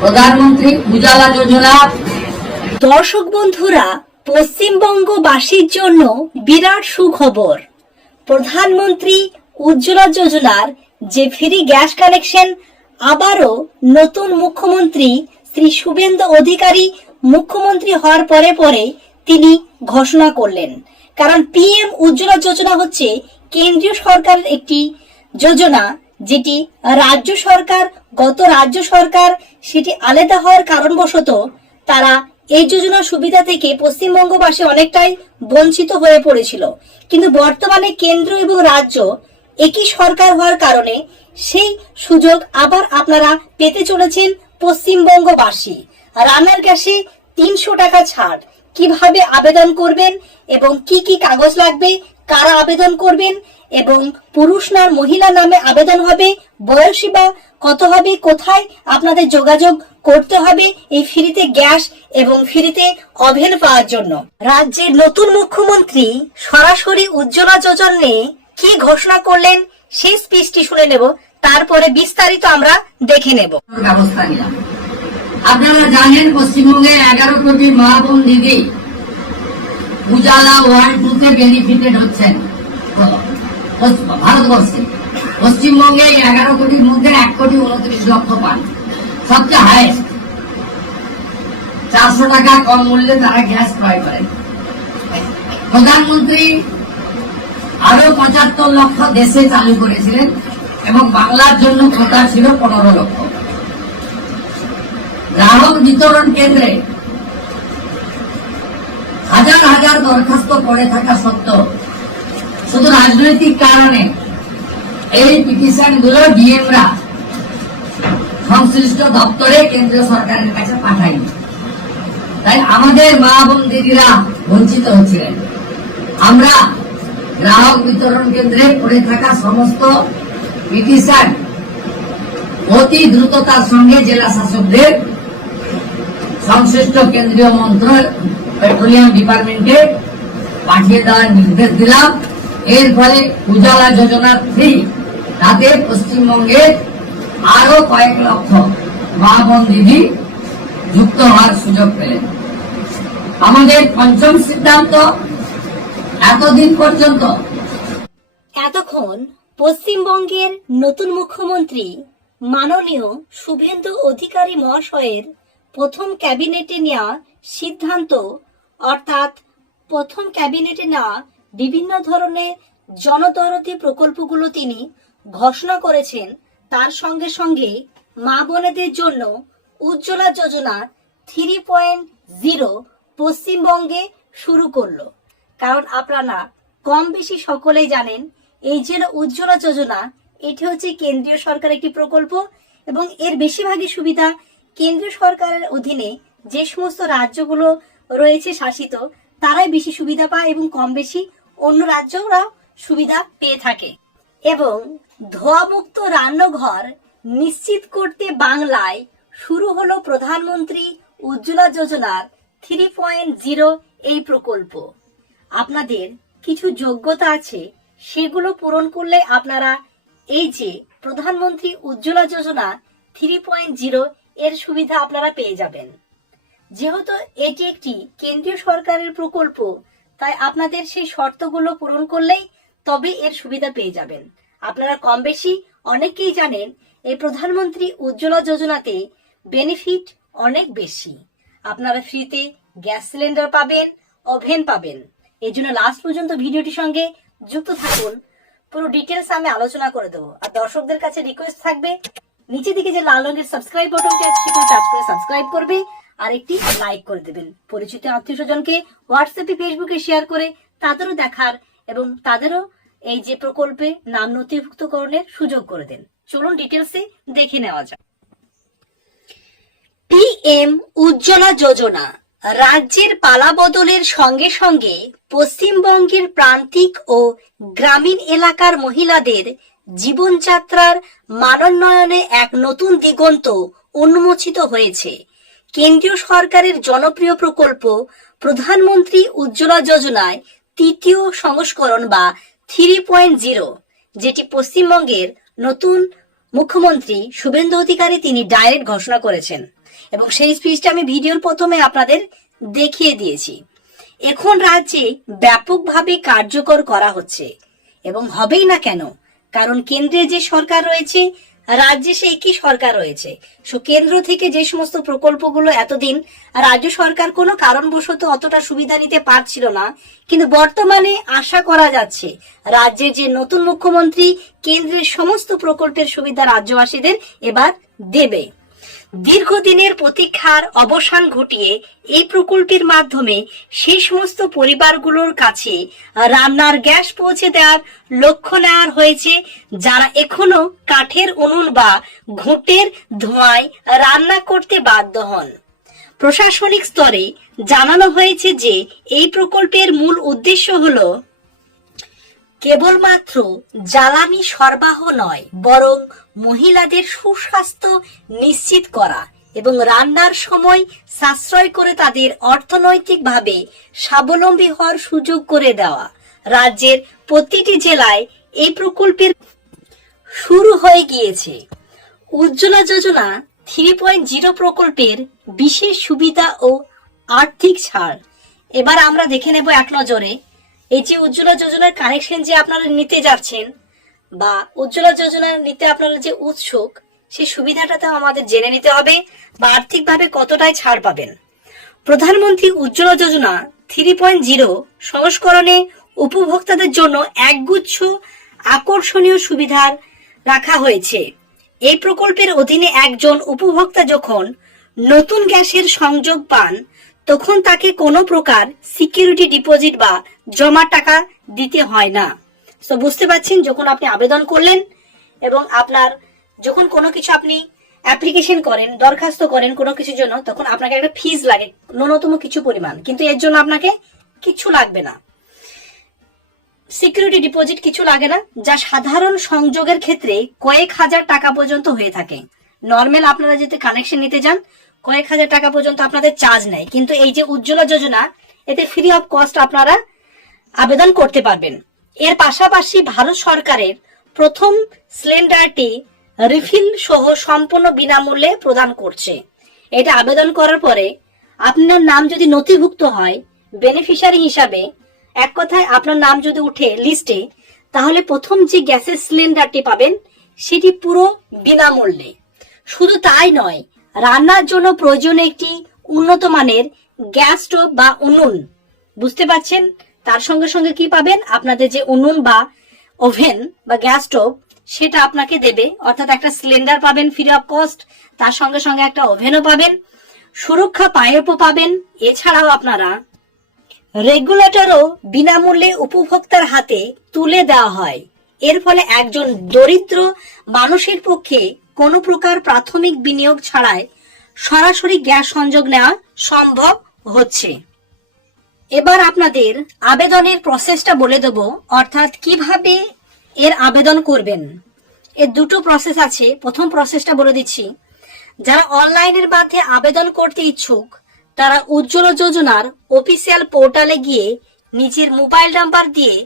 প্রধানমন্ত্রী উজালা যোজনা। দর্শক বন্ধুরা, পশ্চিমবঙ্গবাসীর জন্য বিরাট সুখবর। প্রধানমন্ত্রী উজ্জ্বলা যোজনার যে ফ্রি গ্যাস কানেকশন আবারও নতুন মুখ্যমন্ত্রী শ্রী শুভেন্দু অধিকারী মুখ্যমন্ত্রী হওয়ার পরে পরে তিনি ঘোষণা করলেন। কারণ পিএম উজ্জ্বলা যোজনা হচ্ছে কেন্দ্রীয় সরকারের একটি যোজনা, যেটি রাজ্য সরকার সেটি আলাদা হওয়ার কারণবশত তারা এই যোজনার সুবিধা থেকে পশ্চিমবঙ্গবাসী অনেকটাই বঞ্চিত হয়ে পড়েছিল। কিন্তু বর্তমানে কেন্দ্র এবং রাজ্য একই সরকার হওয়ার কারণে সেই সুযোগ আবার আপনারা পেতে চলেছেন পশ্চিমবঙ্গবাসী। রান্নার গ্যাসে 300 টাকা ছাড়। কিভাবে আবেদন করবেন এবং কি কি কাগজ লাগবে, কারা আবেদন করবেন এবং পুরুষ না মহিলা নামে আবেদন হবে, বয়সীবা কত হবে, কোথায় আপনাদের যোগাযোগ করতে হবে এই ফ্রিতে গ্যাস এবং ফ্রিতে ওভেন পাওয়ার জন্য। রাজ্যের নতুন মুখ্যমন্ত্রী সরাসরি উজ্জ্বলা যোজনা নিয়ে কি ঘোষণা করলেন সেই স্পিচটি শুনে নেব, তারপরে বিস্তারিত আমরা দেখে নেব। ব্যবস্থা নিলাম। আপনারা জানেন পশ্চিমবঙ্গে 11 কোটি মা বোন দিদি উজালা 1-2 তে বেনিফিটেড হচ্ছেন ভারতবর্ষে। পশ্চিমবঙ্গে 11 কোটির মধ্যে 1 কোটি 29 লক্ষ পান, সবচেয়ে হাইয়েস্ট। 400 টাকা কম মূল্যে তারা গ্যাস ক্রয় করেন। প্রধানমন্ত্রী আরো 75 লক্ষ দেশে চালু করেছিলেন এবং বাংলার জন্য কোটা ছিল 15 লক্ষ। গ্রাহক বিতরণ কেন্দ্রে হাজার হাজার দরখাস্ত পড়ে থাকা সত্ত্বেও শুধু রাজনৈতিক কারণে এই পিটিশন গুলো ডিএমরা সংশ্লিষ্ট দপ্তরে কেন্দ্রীয় সরকারের কাছে পাঠায়নি। তাই আমাদের মা বোন দিদিরা বঞ্চিত হচ্ছিলেন। আমরা গ্রাহক বিতরণ কেন্দ্রে পড়ে থাকা সমস্ত পিটিশন অতি দ্রুততার সঙ্গে জেলা শাসকদের সংশ্লিষ্ট কেন্দ্রীয় মন্ত্রক পেট্রোলিয়াম ডিপার্টমেন্টে পাঠিয়ে দেওয়ার নির্দেশ দিলাম। এর ফলে উজালা যোজনা ফ্রি, তাতে পশ্চিমবঙ্গে আরো কয়েক লক্ষ মা বোন দিদি যুক্ত হওয়ার সুযোগ পেলেন। আমাদের পঞ্চম সিদ্ধান্ত, এতদিন পর্যন্ত এতক্ষণ পশ্চিমবঙ্গের নতুন মুখ্যমন্ত্রী মাননীয় শুভেন্দু অধিকারী মহাশয়ের প্রথম ক্যাবিনেটে নেওয়া সিদ্ধান্ত, অর্থাৎ প্রথম ক্যাবিনেটে নেওয়া বিভিন্ন ধরনের জনদরদি প্রকল্পগুলো তিনি ঘোষণা করেছেন। তার সঙ্গে সঙ্গে মা বোনেদের জন্য উজ্জ্বলা যোজনা 3.0 পশ্চিমবঙ্গে শুরু করলো। কারণ আপনারা কম বেশি সকলেই জানেন এই যে উজ্জ্বলা যোজনা, এটি হচ্ছে কেন্দ্রীয় সরকারের একটি প্রকল্প এবং এর বেশিরভাগই সুবিধা কেন্দ্রীয় সরকারের অধীনে যে সমস্ত রাজ্যগুলো রয়েছে শাসিত, তারাই বেশি সুবিধা পায় এবং কম বেশি অন্য রাজ্যরাও সুবিধা পেয়ে থাকে। এবং ধোঁয়ামুক্ত রান্নাঘর নিশ্চিত করতে বাংলায় শুরু হলো প্রধানমন্ত্রী উজ্জ্বলা যোজনার 3.0 এই প্রকল্প। আপনাদের কিছু যোগ্যতা আছে, সেগুলো পূরণ করলে আপনারা এই যে প্রধানমন্ত্রী উজ্জ্বলা যোজনা 3.0 এর সুবিধা আপনারা পেয়ে যাবেন। যেহেতু এটি একটি কেন্দ্রীয় সরকারের প্রকল্প, তাই আপনাদের সেই শর্তগুলো পূরণ করলেই তবে এর সুবিধা পেয়ে যাবেন। আপনারা কম বেশি অনেকেই জানেন এই প্রধানমন্ত্রী উজ্জ্বলা যোজনাতে বেনিফিট অনেক বেশি। আপনারা ফ্রিতে গ্যাস সিলিন্ডার পাবেন, ওভেন পাবেন। এই জন্য লাস্ট পর্যন্ত ভিডিওটির সঙ্গে যুক্ত থাকুন, পুরো ডিটেলস আমি আলোচনা করে দেবো। আর দর্শকদের কাছে রিকোয়েস্ট থাকবে, নিচে দিকে যে লাল রঙের সাবস্ক্রাইব বাটনটি আছে সেখানে টাচ করে সাবস্ক্রাইব করবে আর একটি লাইক করে দেবেন। পরিচিত আত্মীয় স্বজনকে হোয়াটসঅ্যাপে ফেসবুকে শেয়ার করে তাদেরও দেখার এবং তাদেরও এই যে প্রকল্পে নাম নথিভুক্তকরণের সুযোগ করে দেন। চলুন ডিটেলসে দেখে নেওয়া যাক। পিএম উজ্জ্বলা যোজনা রাজ্যের পালা বদলের সঙ্গে সঙ্গে পশ্চিমবঙ্গের প্রান্তিক ও গ্রামীণ এলাকার মহিলাদের জীবনযাত্রার মানোন্নয়নে এক নতুন দিগন্ত উন্মোচিত হয়েছে। কেন্দ্রীয় সরকারের জনপ্রিয় প্রকল্প প্রধানমন্ত্রী উজ্জ্বলা যোজনায় তৃতীয় সংস্করণ বা 3.0, যেটি পশ্চিমবঙ্গের নতুন মুখ্যমন্ত্রী শুভেন্দু অধিকারী তিনি ডাইরেক্ট ঘোষণা করেছেন এবং সেই স্পিচটা আমি ভিডিওর প্রথমে আপনাদের দেখিয়ে দিয়েছি। এখন রাজ্যে ব্যাপকভাবে কার্যকর করা হচ্ছে এবং হবেই না কেন, কারণ কেন্দ্রে যে সরকার রয়েছে, রাজ্যে সেই কি সরকার রয়েছে। কেন্দ্র থেকে যে সমস্ত প্রকল্পগুলো এতদিন রাজ্য সরকার কোনো কারণবশত অতটা সুবিধা নিতে পারছিল না, কিন্তু বর্তমানে আশা করা যাচ্ছে রাজ্যের যে নতুন মুখ্যমন্ত্রী কেন্দ্রের সমস্ত প্রকল্পের সুবিধা রাজ্যবাসীদের এবার দেবে। দীর্ঘদিনের প্রতীক্ষার অবসান ঘটিয়ে এই প্রকল্পের মাধ্যমে সেই সমস্ত পরিবারগুলোর কাছে রান্নার গ্যাস পৌঁছে দেওয়ার লক্ষ্য নেওয়া হয়েছে, যারা এখনো কাঠের উনুন বা ঘুঁটের ধোঁয়ায় রান্না করতে বাধ্য হন। প্রশাসনিক স্তরে জানানো হয়েছে যে এই প্রকল্পের মূল উদ্দেশ্য হলো কেবলমাত্র জ্বালানি সরবরাহ নয়, বরং মহিলাদের সুস্বাস্থ্য নিশ্চিত করা এবং রান্নার সময় সাশ্রয় করে তাদের অর্থনৈতিকভাবে স্বাবলম্বী হওয়ার সুযোগ করে দেওয়া। রাজ্যের প্রতিটি জেলায় এই প্রকল্পের শুরু হয়ে গিয়েছে। উজ্জ্বলা যোজনা 3.0 প্রকল্পের বিশেষ সুবিধা ও আর্থিক ছাড়। এবার আমরা দেখে নেব এক নজরে এই যে উজ্জ্বলা যোজনার কানেকশন যে আপনারা নিতে যাচ্ছেন বা উজ্জ্বলা যোজনা নিতে আপনারা যে উৎসুক, সেই সুবিধাটাতে আমাদের জেনে নিতে হবে বা আর্থিকভাবে কতটাই ছাড় পাবেন। প্রধানমন্ত্রী উজ্জ্বলা যোজনা 3.0 সংস্করণে উপভোক্তাদের জন্য একগুচ্ছ আকর্ষণীয় সুবিধা রাখা হয়েছে। এই প্রকল্পের অধীনে একজন উপভোক্তা যখন নতুন গ্যাসের সংযোগ পান, তখন তাকে কোনো প্রকার সিকিউরিটি ডিপোজিট বা জমা টাকা দিতে হয় না। তো বুঝতে পারছেন, যখন আপনি আবেদন করলেন এবং আপনার যখন কোনো কিছু আপনি অ্যাপ্লিকেশন করেন, দরখাস্ত করেন কোনো কিছুর জন্য, তখন আপনাকে একটা ফিজ লাগে ন্যূনতম কিছু পরিমাণ, কিন্তু এর জন্য আপনাকে কিছু লাগবে না, সিকিউরিটি ডিপোজিট কিছু লাগে না, যা সাধারণ সংযোগের ক্ষেত্রে কয়েক হাজার টাকা পর্যন্ত হয়ে থাকে। নর্মাল আপনারা যেতে কানেকশন নিতে যান কয়েক হাজার টাকা পর্যন্ত আপনাদের চার্জ নেয়, কিন্তু এই যে উজ্জ্বলা যোজনা, এতে ফ্রি অফ কস্ট আপনারা আবেদন করতে পারবেন। এর পাশাপাশি ভারত সরকারের প্রথম সিলিন্ডারটি রিফিল সহ সম্পূর্ণ বিনামূল্যে প্রদান করছে। এটা আবেদন করার পরে আপনার নাম যদি নথিভুক্ত হয় বেনিফিশিয়ারি হিসাবে, এক কথায় আপনার নাম যদি উঠে লিস্টে, তাহলে প্রথম যে গ্যাসের সিলিন্ডারটি পাবেন সেটি পুরো বিনামূল্যে। শুধু তাই নয়, রান্নার জন্য প্রয়োজনীয় একটি উন্নত মানের গ্যাস স্টোভ বা উনুন, বুঝতে পারছেন, তার সঙ্গে সঙ্গে কি পাবেন, আপনাদের যে উনুন বা ওভেন বা গ্যাস স্টোভ সেটা আপনাকে দেবে, অর্থাৎ একটা সিলিন্ডার পাবেন ফ্রি অফ কস্ট, তার সঙ্গে সঙ্গে একটা ওভেনও পাবেন, সুরক্ষা পাইপও পাবেন। এছাড়াও আপনারা রেগুলেটরও বিনামূল্যে উপভোক্তার হাতে তুলে দেওয়া হয়। এর ফলে একজন দরিদ্র মানুষের পক্ষে কোনো প্রকার প্রাথমিক বিনিয়োগ ছাড়াই সরাসরি গ্যাস সংযোগ নেওয়া সম্ভব হচ্ছে। এবার আপনাদের আবেদনের প্রসেসটা বলে দেব, অর্থাৎ কিভাবে এর আবেদন করবেন। এর দুটো প্রসেস আছে। প্রথম প্রসেসটা বলে দিচ্ছি, যারা অনলাইনের মাধ্যমে আবেদন করতে ইচ্ছুক তারা উজ্জ্বলা যোজনার অফিসিয়াল পোর্টালে গিয়ে নিজের মোবাইল নাম্বার দিয়ে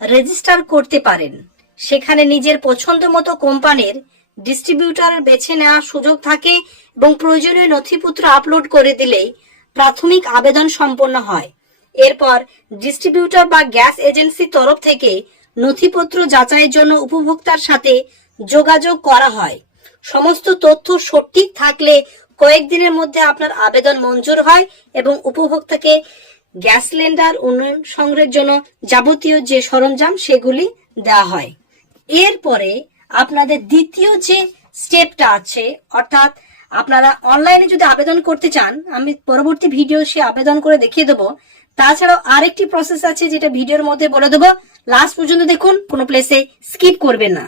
রেজিস্টার করতে পারেন। সেখানে নিজের পছন্দ মতো কোম্পানির ডিস্ট্রিবিউটর বেছে নেওয়ার সুযোগ থাকে এবং প্রয়োজনীয় নথিপত্র আপলোড করে দিলেই প্রাথমিক আবেদন সম্পন্ন হয়। এরপর ডিস্ট্রিবিউটর বা গ্যাস এজেন্সির তরফ থেকে নথিপত্র যাচাইয়ের জন্য উপভোক্তার সাথে যোগাযোগ করা হয়। সমস্ত তথ্য সঠিক থাকলে কয়েকদিনের মধ্যে আপনার আবেদন মঞ্জুর হয় এবং উপভোক্তাকে গ্যাস সিলিন্ডার উন্নয়ন সংগ্রহের জন্য যাবতীয় যে সরঞ্জাম সেগুলি দেওয়া হয়। এরপরে আপনাদের দ্বিতীয় যে স্টেপটা আছে, অর্থাৎ আপনারা অনলাইনে যদি আবেদন করতে চান, আমি পরবর্তী ভিডিও সে আবেদন করে দেখিয়ে দেবো। তাছাড়াও আরেকটি প্রসেস আছে যেটা ভিডিওর মধ্যে বলে দেবো, লাস্ট পর্যন্ত দেখুন, কোনো প্লেসে স্কিপ করবেন না।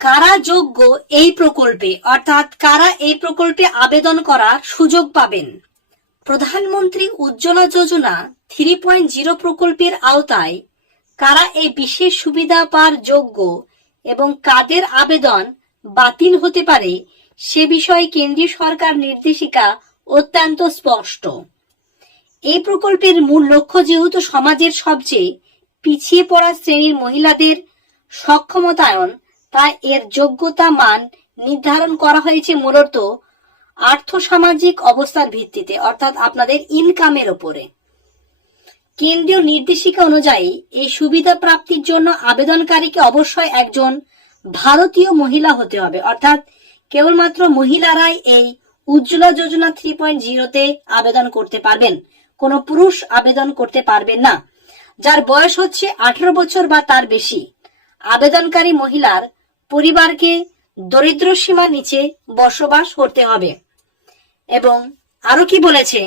কারা যোগ্য এই প্রকল্পে, অর্থাৎ কারা এই প্রকল্পে আবেদন করার সুযোগ পাবেন? প্রধানমন্ত্রী উজ্জ্বলা যোজনা 3.0 প্রকল্পের আওতায় কারা এই বিশেষ সুবিধা পাওয়ার যোগ্য এবং কাদের আবেদন বাতিল হতে পারে সে বিষয়ে কেন্দ্রীয় সরকার নির্দেশিকা অত্যন্ত স্পষ্ট। এই প্রকল্পের মূল লক্ষ্য যেহেতু সমাজের সবচেয়ে পিছিয়ে পড়া শ্রেণীর মহিলাদের সক্ষমতায়ন, তাই এর যোগ্যতা মান নির্ধারণ করা হয়েছে মূলত আর্থসামাজিক অবস্থার ভিত্তিতে, অর্থাৎ আপনাদের ইনকামের উপরে। কেন্দ্রীয় নির্দেশিকা অনুযায়ী এই সুবিধা প্রাপ্তির জন্য আবেদনকারীকে অবশ্যই একজন ভারতীয় মহিলা হতে হবে, অর্থাৎ কেবলমাত্র মহিলারাই এই উজ্জ্বলা যোজনা 3.0-তে আবেদন করতে পারবেন, কোনো পুরুষ আবেদন করতে পারবেন না। যার বয়স হচ্ছে 18 বছর বা তার বেশি। আবেদনকারী মহিলার পরিবারকে দরিদ্র সীমার নিচে বসবাস করতে হবে। এবং আরো কি বলেছে,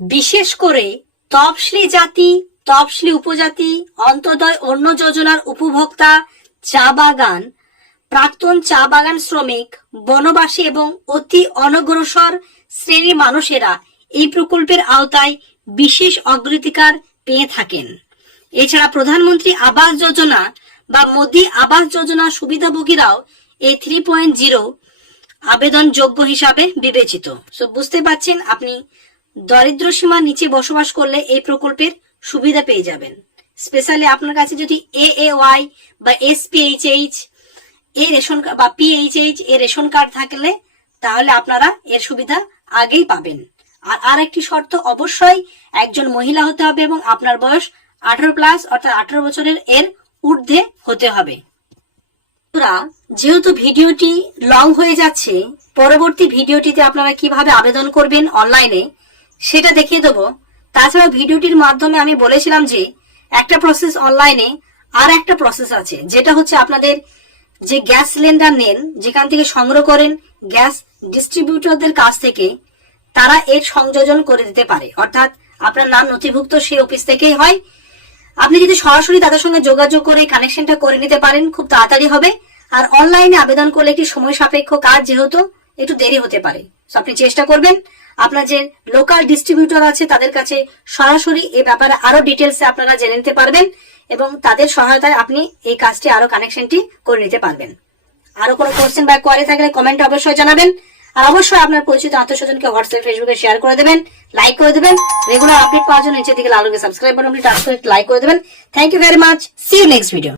বিশেষ করে তফসিলি জাতি, তফসিলি উপজাতি, অন্তোদয় অন্য যোজনার উপভোক্তা, চা বাগান, প্রাক্তন চা বাগান শ্রমিক, বনবাসী এবং অতি অনগ্রসর শ্রেণীর মানুষেরা এই প্রকল্পের আওতায় বিশেষ অগ্রাধিকার পেয়ে থাকেন। এছাড়া প্রধানমন্ত্রী আবাস যোজনা বা মোদী আবাস যোজনা সুবিধাভোগীরাও এই 3.0 আবেদন যোগ্য হিসাবে বিবেচিত। সো বুঝতে পারছেন, আপনি দরিদ্র সীমার নিচে বসবাস করলে এই প্রকল্পের সুবিধা পেয়ে যাবেন। স্পেশালি আপনার কাছে যদি AAY বা SPHH এর রেশন বা PHH এর রেশন কার্ড থাকলে তাহলে আপনারা এর সুবিধা আগেই পাবেন। আর একটি শর্ত, অবশ্যই একজন মহিলা হতে হবে এবং আপনার বয়স 18+ অর্থাৎ 18 বছরের এর ঊর্ধ্বে হতে হবে। যেহেতু ভিডিওটি লং হয়ে যাচ্ছে, পরবর্তী ভিডিওটিতে আপনারা কিভাবে আবেদন করবেন অনলাইনে সেটা দেখিয়ে দেবো। তাছাড়া ভিডিওটির মাধ্যমে আমি বলেছিলাম যে একটা প্রসেস অনলাইনে, আর একটা প্রসেস আছে, যেটা হচ্ছে আপনাদের যে গ্যাস সিলিন্ডার নেন, যেখান থেকে সংগ্রহ করেন গ্যাস ডিস্ট্রিবিউটরদের কাছ থেকে, তারা এর সংযোজন করে দিতে পারে, অর্থাৎ আপনার নাম নথিভুক্ত সেই অফিস থেকেই হয়। আপনি যদি সরাসরি তাদের সঙ্গে যোগাযোগ করে কানেকশনটা করে নিতে পারেন, খুব তাড়াতাড়ি হবে। আর অনলাইনে আবেদন করলে একটি সময় সাপেক্ষ কাজ, যেহেতু একটু দেরি হতে পারে। আপনি চেষ্টা করবেন আপনার যে লোকাল ডিস্ট্রিবিউটর আছে তাদের কাছে সরাসরি এই ব্যাপারে আরো ডিটেলসে আপনারা জেনে নিতে পারবেন এবং তাদের সহায়তায় আপনি এই কাজটি আরো কানেকশনটি করে নিতে পারবেন। আরো কোনো কোশ্চেন বা কোয়ারি থাকলে কমেন্টে অবশ্যই জানাবেন। আর অবশ্যই আপনার পরিচিত আত্মীয়স্বজনকে হোয়াটসঅ্যাপ, ফেসবুকে শেয়ার করে দেবেন, লাইক করে দেবেন। রেগুলার আপডেট পাওয়ার জন্য নিচের দিকে লাল রঙের সাবস্ক্রাইব বাটনটি টাচ করে লাইক করে দেবেন। Thank you very much. See you next video.